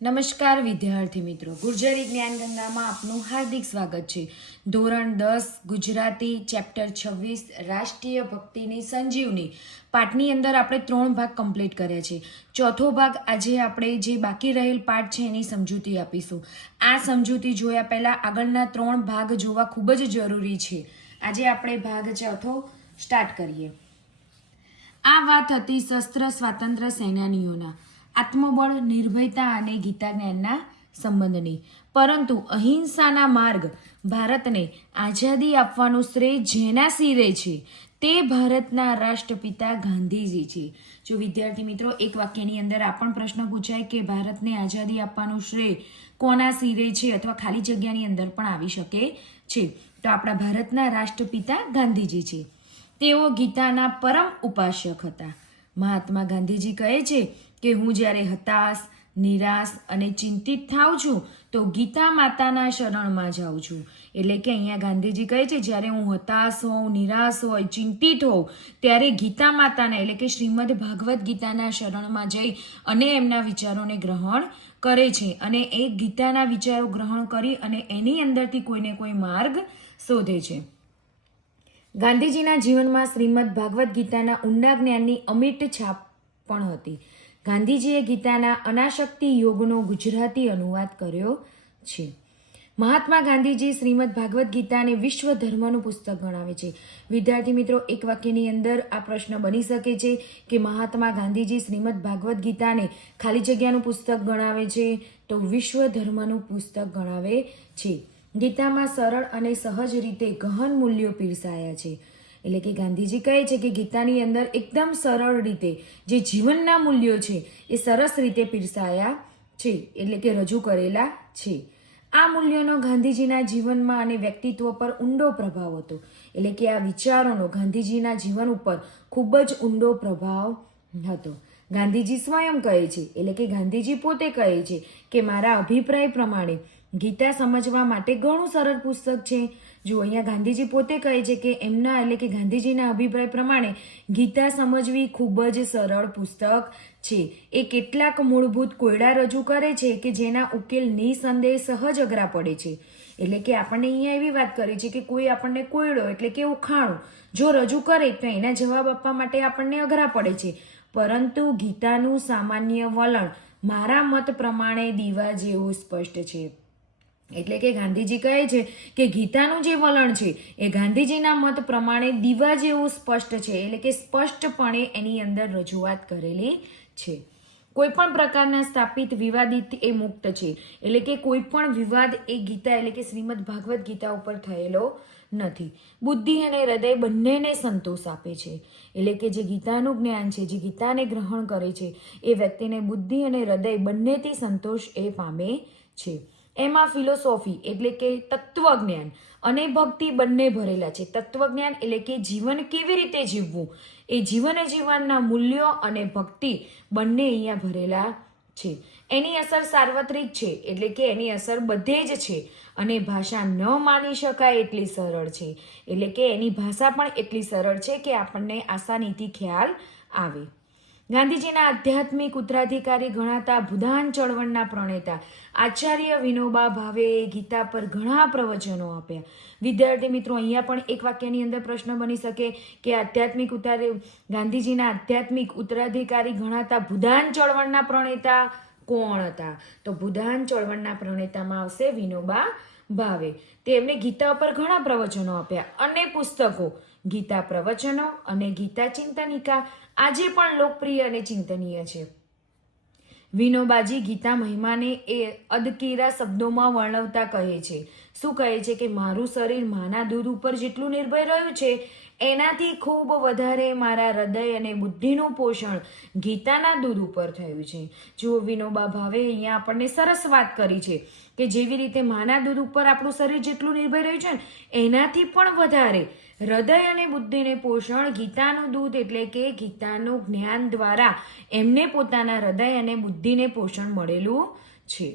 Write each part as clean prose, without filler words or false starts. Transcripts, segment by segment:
નમસ્કાર વિદ્યાર્થી મિત્રો, ગુર્જરી જ્ઞાનગંગામાં આપનું હાર્દિક સ્વાગત છે. ધોરણ 10 ગુજરાતી ચેપ્ટર 26 રાષ્ટ્રીય ભક્તિની સંજીવની પાઠની અંદર આપણે 3 ભાગ કમ્પ્લીટ કર્યા છે. ચોથો ભાગ આજે આપણે જે બાકી રહેલ પાઠ છે એની સમજૂતી આપીશું. આ સમજૂતી જોયા પહેલા આગળના 3 ભાગ જોવા ખૂબ જ જરૂરી છે. આજે આપણે ભાગ ચોથો સ્ટાર્ટ કરીએ. આ વાત હતી શસ્ત્ર સ્વાતંત્ર્ય સેનાનીઓના આત્મબળ, નિર્ભયતા અને ગીતા જ્ઞાનના સંબંધની. પરંતુ અહિંસાના માર્ગ ભારતને આઝાદી આપવાનું શ્રેય જેના શિરે છે તે ભારતના રાષ્ટ્રપિતા ગાંધીજી છે. જો વિદ્યાર્થી મિત્રો, એક વાક્યની અંદર આ પણ પ્રશ્ન પૂછાય કે ભારતને આઝાદી આપવાનું શ્રેય કોના શિરે છે અથવા ખાલી જગ્યાની અંદર પણ આવી શકે છે, તો આપણા ભારતના રાષ્ટ્રપિતા ગાંધીજી છે. તેઓ ગીતાના પરમ ઉપાસક હતા. મહાત્મા ગાંધીજી કહે છે કે હું જ્યારે હતાશ, નિરાશ અને ચિંતિત થાઉં છું તો ગીતા માતાના શરણમાં જાઉં છું. એટલે કે અહીંયા ગાંધીજી કહે છે જ્યારે હું હતાશ હોઉં, નિરાશ હોય, ચિંતિત હોઉં ત્યારે ગીતા માતાના એટલે કે શ્રીમદ ભાગવત ગીતાના શરણમાં જઈ અને એમના વિચારોને ગ્રહણ કરે છે અને એ ગીતાના વિચારો ગ્રહણ કરી અને એની અંદરથી કોઈને કોઈ માર્ગ શોધે છે. ગાંધીજીના જીવનમાં શ્રીમદ ભાગવત ગીતાના ઊંડા જ્ઞાનની અમિટ છાપ પણ હતી. ગાંધીજીએ ગીતાના અનાશક્તિ યોગનો ગુજરાતી અનુવાદ કર્યો છે. મહાત્મા ગાંધીજી શ્રીમદ ભાગવત ગીતાને વિશ્વ ધર્મનું પુસ્તક ગણાવે છે. વિદ્યાર્થી મિત્રો, એક વાક્યની અંદર આ પ્રશ્ન બની શકે છે કે મહાત્મા ગાંધીજી શ્રીમદ ભાગવત ગીતાને ખાલી જગ્યાનું પુસ્તક ગણાવે છે તો વિશ્વ ધર્મનું પુસ્તક ગણાવે છે. ગીતામાં સરળ અને સહજ રીતે ગહન મૂલ્યો પીરસાયા છે. એટલે કે ગાંધીજી કહે છે કે ગીતાની અંદર એકદમ સરળ રીતે જે જીવનના મૂલ્યો છે એ સરસ રીતે પીરસાયા છે, એટલે કે રજૂ કરેલા છે. આ મૂલ્યોનો ગાંધીજીના જીવનમાં અને વ્યક્તિત્વ પર ઊંડો પ્રભાવ હતો. એટલે કે આ વિચારોનો ગાંધીજીના જીવન ઉપર ખૂબ જ ઊંડો પ્રભાવ હતો. ગાંધીજી સ્વયં કહે છે, એટલે કે ગાંધીજી પોતે કહે છે કે મારા અભિપ્રાય પ્રમાણે ગીતા સમજવા માટે ઘણું સરળ પુસ્તક છે. જો અહીંયા ગાંધીજી પોતે કહે છે કે એમના એટલે કે ગાંધીજીના અભિપ્રાય પ્રમાણે ગીતા સમજવી ખૂબ જ સરળ પુસ્તક છે. એ કેટલાક મૂળભૂત કોયડા રજૂ કરે છે કે જેના ઉકેલ નિસંદેહ સહજ અઘરા પડે છે. એટલે કે આપણને અહીંયા એવી વાત કરી છે કે કોઈ આપણને કોયડો એટલે કે ઉખાણું જો રજૂ કરે તો એના જવાબ આપવા માટે આપણને અઘરા પડે છે. પરંતુ ગીતાનું સામાન્ય વલણ મારા મત પ્રમાણે દીવા જેવું સ્પષ્ટ છે. એટલે કે ગાંધીજી કહે છે કે ગીતાનું જે વલણ છે એ ગાંધીજીના મત પ્રમાણે દીવા જેવું સ્પષ્ટ છે. એટલે કે સ્પષ્ટપણે એની અંદર રજૂઆત કરેલી છે. કોઈ પણ પ્રકારના સ્થાપિત વિવાદિત એ મુક્ત છે. એટલે કે કોઈ પણ વિવાદ એ ગીતા એટલે કે શ્રીમદ ભાગવત ગીતા ઉપર થયેલો નથી. બુદ્ધિ અને હૃદય બંનેને સંતોષ આપે છે. એટલે કે જે ગીતાનું જ્ઞાન છે, જે ગીતાને ગ્રહણ કરે છે એ વ્યક્તિને બુદ્ધિ અને હૃદય બંનેથી સંતોષ એ પામે છે. એમાં ફિલોસોફી એટલે કે તત્વજ્ઞાન અને ભક્તિ બંને ભરેલા છે. તત્વજ્ઞાન એટલે કે જીવન કેવી રીતે જીવવું એ જીવન જીવનના મૂલ્યો અને ભક્તિ બંને અહીંયા ભરેલા છે. એની અસર સાર્વત્રિક છે, એટલે કે એની અસર બધે જ છે અને ભાષા ન માની શકાય એટલી સરળ છે. એટલે કે એની ભાષા પણ એટલી સરળ છે કે આપણને આસાનીથી ખ્યાલ આવે. ગાંધીજીના આધ્યાત્મિક ઉત્તરાધિકારી ગણાતા ભુદાન ચળવળના પ્રણેતા આચાર્ય વિનોબા ભાવેએ ગીતા પર ઘણા પ્રવચનો આપ્યા. વિદ્યાર્થી મિત્રો, અહીંયા પણ એક વાક્યની અંદર પ્રશ્ન બની શકે કે ગાંધીજીના આધ્યાત્મિક ઉત્તરાધિકારી ગણાતા ભુદાન ચળવળના પ્રણેતા કોણ હતા? તો ભુદાન ચળવળના પ્રણેતામાં આવશે વિનોબા ભાવે. તેમણે ગીતા પર ઘણા પ્રવચનો આપ્યા અને પુસ્તકો ગીતા પ્રવચનો અને ગીતા ચિંતનિકા આજે પણ લોકપ્રિય અને ચિંતનીય છે. વિનોબાજી ગીતા મહિમાને એ અદકીરા શબ્દોમાં વર્ણવતા કહે છે. શું કહે છે કે મારું શરીર માના દૂધ ઉપર જેટલું નિર્ભય રહ્યું છે એનાથી ખૂબ વધારે મારા હૃદય અને બુદ્ધિનું પોષણ ગીતાના દૂધ ઉપર થયું છે. જુઓ, વિનોબા ભાવે અહીંયા આપણને સરસ વાત કરી છે કે જેવી રીતે માના દૂધ ઉપર આપણું શરીર જેટલું નિર્ભય રહ્યું છે ને એનાથી પણ વધારે હૃદય અને બુદ્ધિને પોષણ ગીતાનું દૂધ એટલે કે ગીતાનું જ્ઞાન દ્વારા એમને પોતાના હૃદય અને બુદ્ધિને પોષણ મળેલું છે.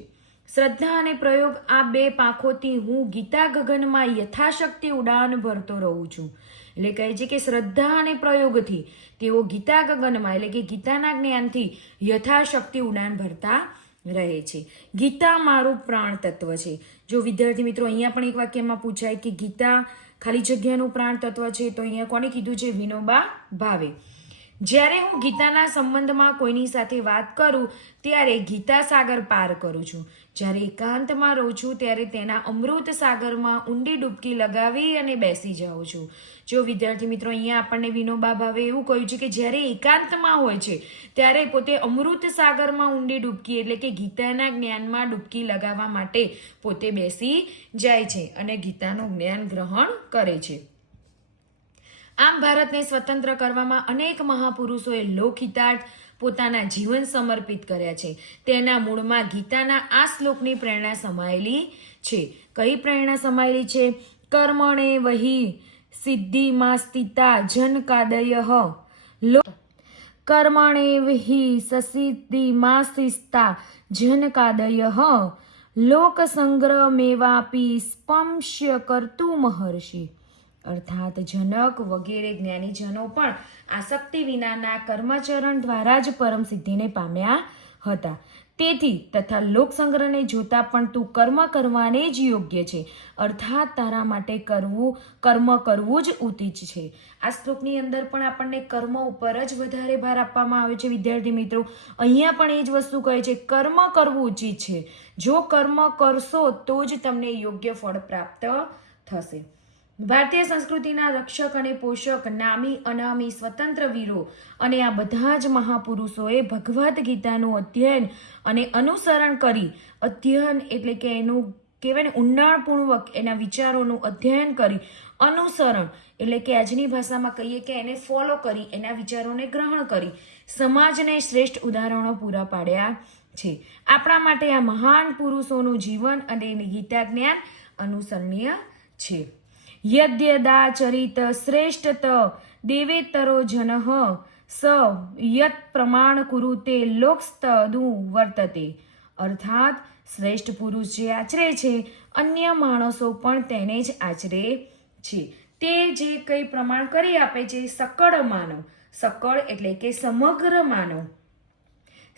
શ્રદ્ધા અને પ્રયોગ આ બે પાંખોથી હું ગીતા ગગનમાં યથાશક્તિ ઉડાન ભરતો રહું છું. એટલે કહે છે કે શ્રદ્ધા અને પ્રયોગથી તેઓ ગીતા ગગનમાં એટલે કે ગીતાના જ્ઞાનથી યથાશક્તિ ઉડાન ભરતા રહે છે. ગીતા મારું પ્રાણ તત્વ છે. જો વિદ્યાર્થી મિત્રો અહીંયા પણ એક વાક્યમાં પૂછાય કે ગીતા ખાલી જગ્યાનું પ્રાણ તત્વ છે, તો અહીંયા કોને કીધું છે? વિનોબા ભાવે. જ્યારે હું ગીતાના સંબંધમાં કોઈની સાથે વાત કરું ત્યારે ગીતા સાગર પાર કરું છું. જ્યારે એકાંતમાં રહું છું ત્યારે તેના અમૃત સાગરમાં ઊંડી ડૂબકી લગાવી અને બેસી જાઉં છું. જો વિદ્યાર્થી મિત્રો અહીંયા આપણને વિનોબા ભાવે એવું કહ્યું છે કે જ્યારે એકાંતમાં હોય છે ત્યારે પોતે અમૃત સાગરમાં ઊંડી ડૂબકી એટલે કે ગીતાના જ્ઞાનમાં ડૂબકી લગાવવા માટે પોતે બેસી જાય છે અને ગીતાનું જ્ઞાન ગ્રહણ કરે છે. આમ ભારતને સ્વતંત્ર કરવામાં અનેક મહાપુરુષોએ લોકહિતાર્થ પોતાના જીવન સમર્પિત કર્યા છે. તેના મૂળમાં ગીતાના આ શ્લોકની પ્રેરણા સમાયેલી છે. કઈ પ્રેરણા સમાયેલી છે? કર્મણે વહી સિદ્ધિમાં સ્થિતા જનકાદય કર્મણે વહી સસિદ્ધિમાં સ્થિતા જનકાદય લોકસંગ્રમેવાપી સ્પંશ્ય કર્તું મહર્ષિ. અર્થાત જનક વગેરે જ્ઞાનીજનો પણ આસક્તિ વિનાના કર્મચરણ દ્વારા જ પરમ સિદ્ધિને પામ્યા હતા. તેથી તથા લોકસંગ્રહને જોતા પણ તું કર્મ કરવાને જ યોગ્ય છે. અર્થાત તારા માટે કર્મ કરવું જ ઉચિત છે. આ શ્લોકની અંદર પણ આપણને કર્મ ઉપર જ વધારે ભાર આપવામાં આવે છે. વિદ્યાર્થી મિત્રો અહીંયા પણ એ જ વસ્તુ કહે છે, કર્મ કરવું ઉચિત છે. જો કર્મ કરશો તો જ તમને યોગ્ય ફળ પ્રાપ્ત થશે. ભારતીય સંસ્કૃતિના રક્ષક અને પોષક નામી અનામી સ્વતંત્ર વીરો અને આ બધા જ મહાપુરુષોએ ભગવદ્ ગીતાનું અધ્યયન અને અનુસરણ કરી, અધ્યયન એટલે કે એનું કહેવાય ને ઊંડાણપૂર્વક એના વિચારોનું અધ્યયન કરી, અનુસરણ એટલે કે આજની ભાષામાં કહીએ કે એને ફોલો કરી, એના વિચારોને ગ્રહણ કરી સમાજને શ્રેષ્ઠ ઉદાહરણો પૂરા પાડ્યા છે. આપણા માટે આ મહાન પુરુષોનું જીવન અને ગીતા જ્ઞાન અનુસરણીય છે. યદ્યદાચરિત શ્રેષ્ઠત દેવેતરો જનઃ સ યત પ્રમાણ કુરુતે લોકસ્તદુ વર્તતે. અર્થાત શ્રેષ્ઠ પુરુષ જે આચરે છે અન્ય માણસો પણ તેને જ આચરે છે. તે જે કંઈ પ્રમાણ કરી આપે છે સકળ માનવ, સકળ એટલે કે સમગ્ર માનવ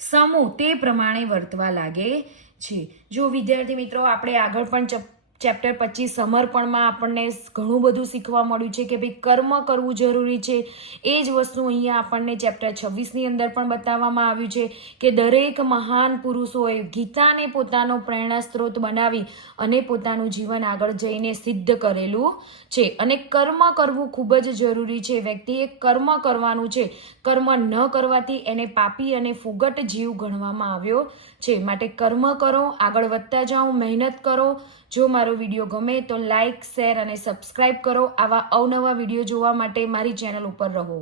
સમૂહ તે પ્રમાણે વર્તવા લાગે છે. જો વિદ્યાર્થી મિત્રો આપણે આગળ પણ ચેપ્ટર 25 સમર્પણમાં આપણને ઘણું બધું શીખવા મળ્યું છે કે ભાઈ કર્મ કરવું જરૂરી છે. એ જ વસ્તુ અહીંયા આપણને ચેપ્ટર 26ની અંદર પણ બતાવવામાં આવ્યું છે કે દરેક મહાન પુરુષોએ ગીતાને પોતાનો પ્રેરણા સ્ત્રોત બનાવી અને પોતાનું જીવન આગળ જઈને સિદ્ધ કરેલું છે. અને કર્મ કરવું ખૂબ જ જરૂરી છે. વ્યક્તિએ કર્મ કરવાનું છે. કર્મ ન કરવાથી એને પાપી અને ફુગટ જીવ ગણવામાં આવ્યો છે. માટે કર્મ કરો, આગળ વધતા જાઓ, મહેનત કરો. જો મારો વિડીયો ગમે તો લાઇક, શેર અને સબસ્ક્રાઇબ કરો. આવા અવનવા વિડીયો જોવા માટે મારી ચેનલ ઉપર રહો.